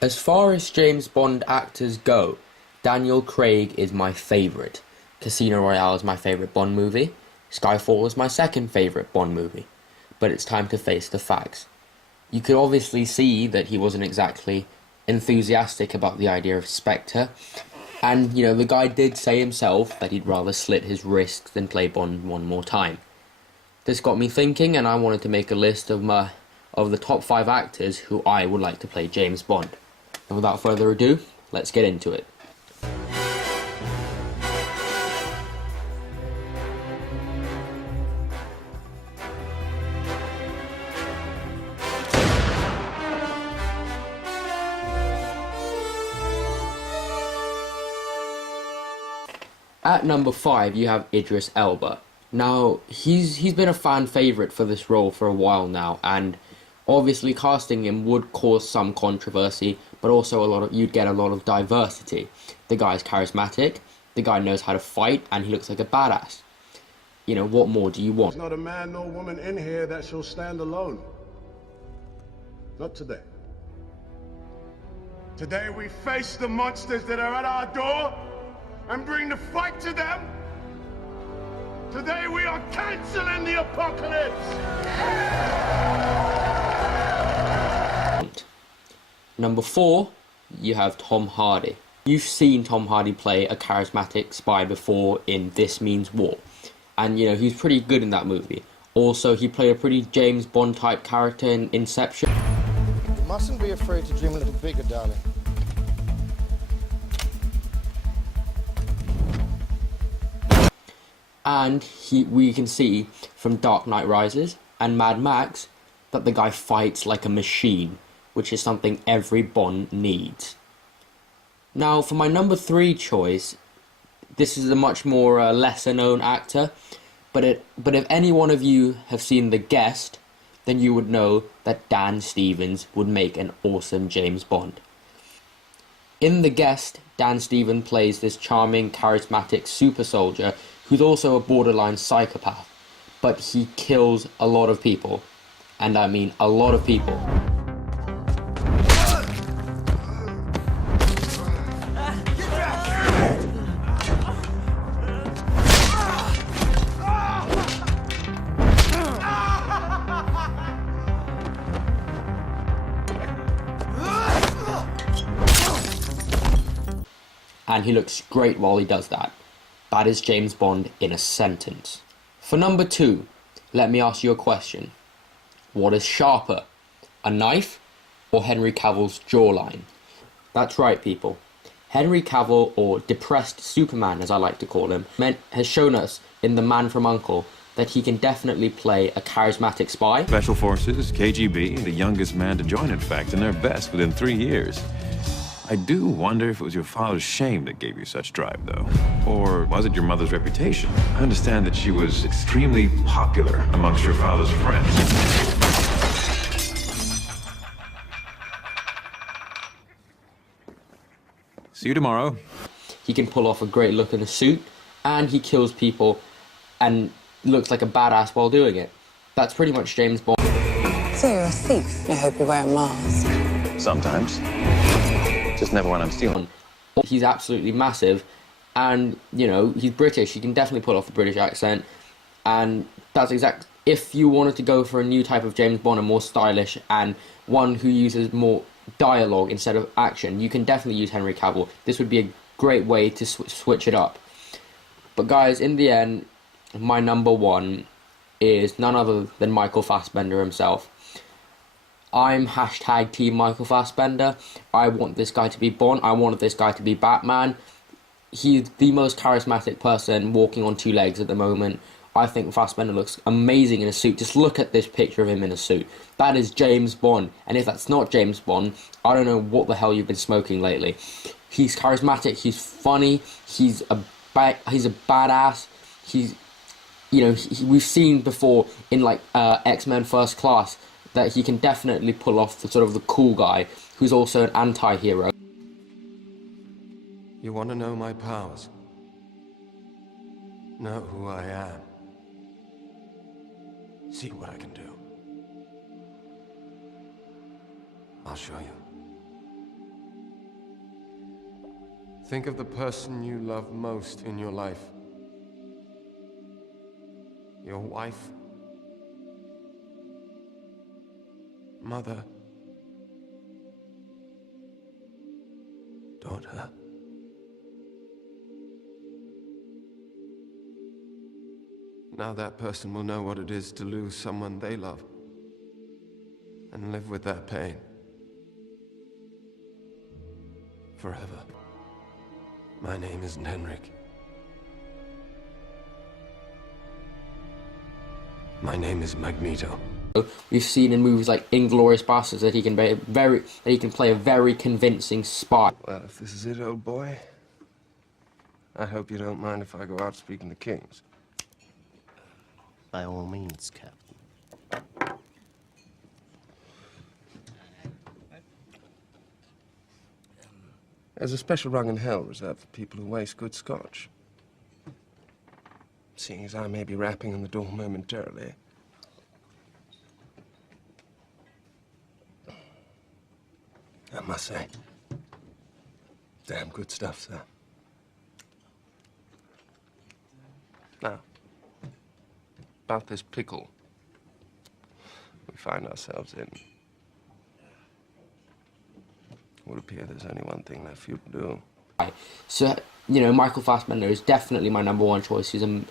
As far as James Bond actors go, Daniel Craig is my favourite. Casino Royale is my favourite Bond movie. Skyfall is my second favourite Bond movie. But it's time to face the facts. You could obviously see that he wasn't exactly enthusiastic about the idea of Spectre. And, the guy did say himself that he'd rather slit his wrists than play Bond one more time. This got me thinking, and I wanted to make a list of the top 5 actors who I would like to play James Bond. And without further ado, let's get into it. At number 5, you have Idris Elba. Now, he's been a fan favourite for this role for a while now, and obviously casting him would cause some controversy, but also you'd get a lot of diversity. The guy's charismatic, the guy knows how to fight, and he looks like a badass. What more do you want? There's not a man nor woman in here that shall stand alone. Not today. Today we face the monsters that are at our door and bring the fight to them. Today we are canceling the apocalypse. Number 4, you have Tom Hardy. You've seen Tom Hardy play a charismatic spy before in This Means War. And, he's pretty good in that movie. Also, he played a pretty James Bond type character in Inception. You mustn't be afraid to dream a little bigger, darling. And we can see from Dark Knight Rises and Mad Max that the guy fights like a machine, which is something every Bond needs. Now, for my number 3 choice, this is a much more lesser known actor, but if any one of you have seen The Guest, then you would know that Dan Stevens would make an awesome James Bond. In The Guest, Dan Stevens plays this charming, charismatic super soldier who's also a borderline psychopath, but he kills a lot of people, and I mean a lot of people. And he looks great while he does that. That is James Bond in a sentence. For number 2, let me ask you a question. What is sharper, a knife or Henry Cavill's jawline? That's right, people. Henry Cavill, or Depressed Superman as I like to call him, has shown us in The Man from U.N.C.L.E. that he can definitely play a charismatic spy. Special Forces, KGB, the youngest man to join, in fact, and their best within 3 years. I do wonder if it was your father's shame that gave you such drive, though. Or was it your mother's reputation? I understand that she was extremely popular amongst your father's friends. See you tomorrow. He can pull off a great look in a suit, and he kills people and looks like a badass while doing it. That's pretty much James Bond. So you're a thief? I hope you wear a mask. Sometimes. Just never when I'm stealing. He's absolutely massive, and he's British. He can definitely pull off the British accent, and that's if you wanted to go for a new type of James Bond, a more stylish and one who uses more dialogue instead of action, you can definitely use Henry Cavill. This would be a great way to switch it up. But guys, in the end, my number 1 is none other than Michael Fassbender himself. I'm hashtag Team Michael Fassbender. I want this guy to be Bond. I wanted this guy to be Batman. He's the most charismatic person walking on 2 legs at the moment. I think Fassbender looks amazing in a suit. Just look at this picture of him in a suit. That is James Bond. And if that's not James Bond, I don't know what the hell you've been smoking lately. He's charismatic. He's funny. He's a badass. We've seen before in X-Men First Class that he can definitely pull off the sort of the cool guy who's also an anti-hero. You want to know my powers? Know who I am? See what I can do. I'll show you. Think of the person you love most in your life. Your wife. Mother. Daughter. Now that person will know what it is to lose someone they love. And live with that pain. Forever. My name isn't Henrik. My name is Magneto. We've seen in movies like Inglourious Basterds that he can play a very convincing spy. Well, if this is it, old boy, I hope you don't mind if I go out speaking to kings. By all means, Captain. There's a special rung in hell reserved for people who waste good scotch. Seeing as I may be rapping on the door momentarily. I must say, damn good stuff, sir. Now, about this pickle we find ourselves in. It would appear there's only one thing left for you to do. So, you know, Michael Fassbender is definitely my number one choice. He's going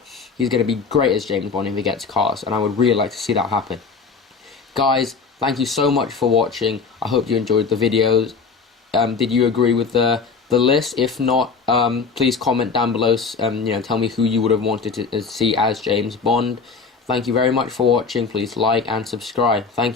to be great as James Bond if he gets cast, and I would really like to see that happen. Guys, thank you so much for watching. I hope you enjoyed the videos. Did you agree with the list? If not, please comment down below. You know, tell me who you would have wanted to see as James Bond. Thank you very much for watching. Please like and subscribe. Thank you.